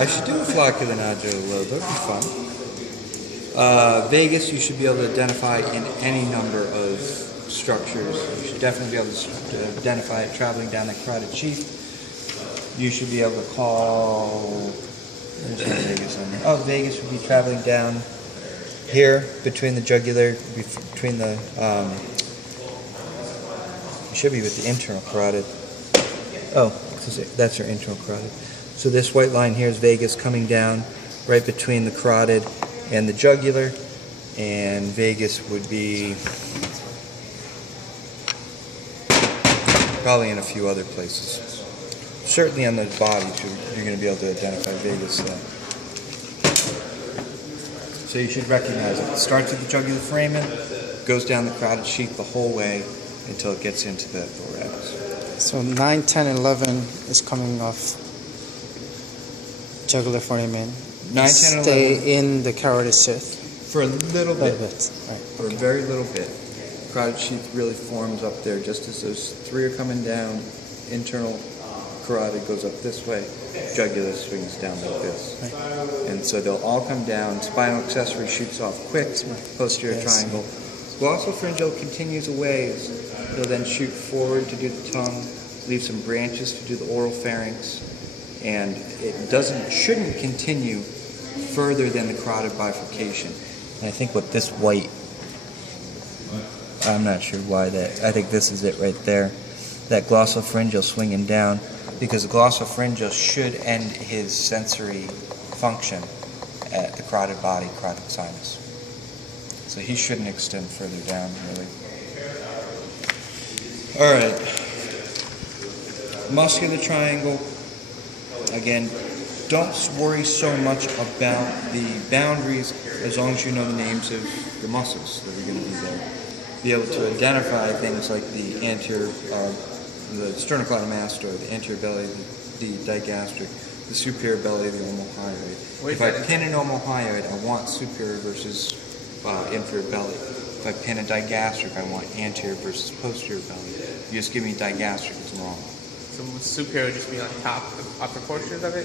I should do a floccular nodular lobe. That would be fun. Vagus, you should be able to identify in any number of structures. You should definitely be able to identify it traveling down the carotid sheath. You should be able to call... There's no vagus on there. Oh, vagus would be traveling down here between the jugular, between the... it should be with the internal carotid. Oh, that's your internal carotid. So this white line here is vagus coming down right between the carotid and the jugular, and vagus would be probably in a few other places. Certainly on the body, you're going to be able to identify vagus. So you should recognize it. It starts at the jugular foramen, goes down the carotid sheath the whole way until it gets into the thorax. So 9, 10, 11 is coming off jugular foramen. 9, 10, 11. Stay in the carotid sheath. For a little bit. Right. For a very little bit. Carotid sheath really forms up there just as those three are coming down. Internal carotid goes up this way. Jugular swings down like this. Right. And so they'll all come down. Spinal accessory shoots off quick. Posterior triangle. Glossopharyngeal continues away. They'll then shoot forward to do the tongue. Leave some branches to do the oral pharynx. And it shouldn't continue further than the carotid bifurcation. And I think what this white, I'm not sure why that, I think this is it right there. That glossopharyngeal swinging down, because the glossopharyngeal should end his sensory function at the carotid body, carotid sinus. So he shouldn't extend further down, really. All right. Muscular triangle. Again, don't worry so much about the boundaries as long as you know the names of the muscles that are going to be there. Be able to identify things like the anterior, the sternocleidomastoid, the anterior belly, the digastric, the superior belly, the omohyoid. If I pin an omohyoid, I want superior versus inferior belly. If I pin a digastric, I want anterior versus posterior belly. If you just give me digastric, it's wrong. So would superior would just be on top, the upper portions of it?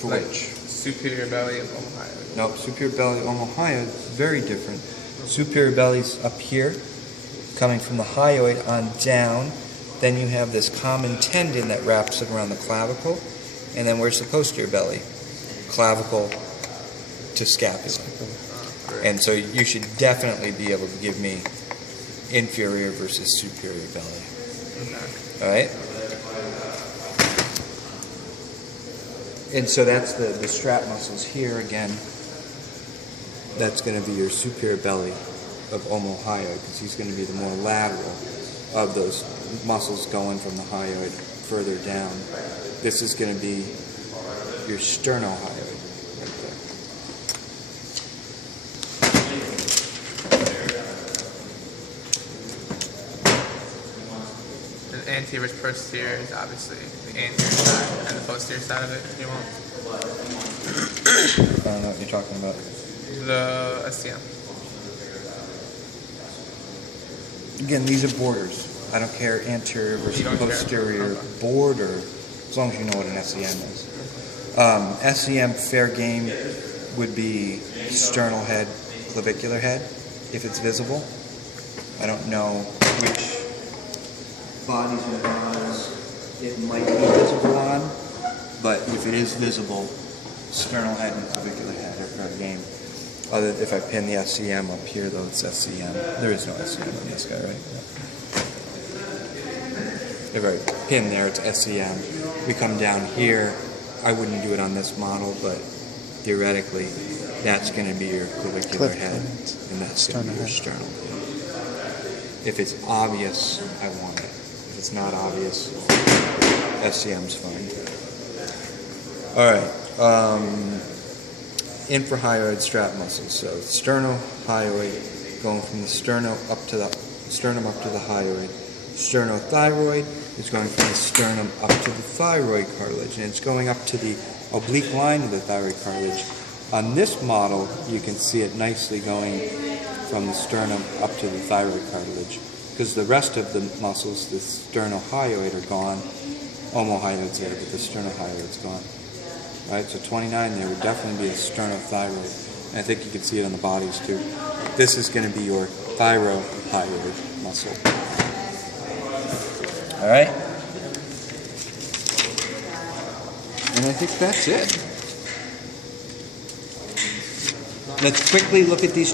For like which? Superior belly of omohyoid. No, superior belly omohyoid, very different. Superior belly's up here, coming from the hyoid on down. Then you have this common tendon that wraps it around the clavicle. And then where's the posterior belly? Clavicle to scapula. And so you should definitely be able to give me inferior versus superior belly. All right? And so that's the strap muscles here again. That's going to be your superior belly of omohyoid, because he's going to be the more lateral of those muscles going from the hyoid further down. This is going to be your sternohyoid right there. The anterior versus posterior is obviously the anterior side, and the posterior side of it, you want. I don't know what you're talking about. The SCM. Again, these are borders. I don't care anterior versus posterior border, as long as you know what an SCM is. SCM fair game would be sternal head, clavicular head, if it's visible. I don't know which bodies or bodies it might be visible on, but if it is visible, sternal head and clavicular head are fair game. If I pin the SCM up here, though, it's SCM. There is no SCM on this guy, right? If I pin there, it's SCM. We come down here. I wouldn't do it on this model, but theoretically, that's going to be your clavicular head, and that's going to be your sternal head. If it's obvious, I want it. If it's not obvious, SCM's fine. All right. Infrahyoid strap muscles. So sternohyoid, going from the sternum up to the hyoid. Sternothyroid is going from the sternum up to the thyroid cartilage, and it's going up to the oblique line of the thyroid cartilage. On this model, you can see it nicely going from the sternum up to the thyroid cartilage, because the rest of the muscles, the sternohyoid, are gone. Omohyoid's there, but the sternohyoid's gone. right? So 29 there would definitely be a sternothyroid. And I think you can see it on the bodies too. This is going to be your thyroid muscle. All right? And I think that's it. Let's quickly look at these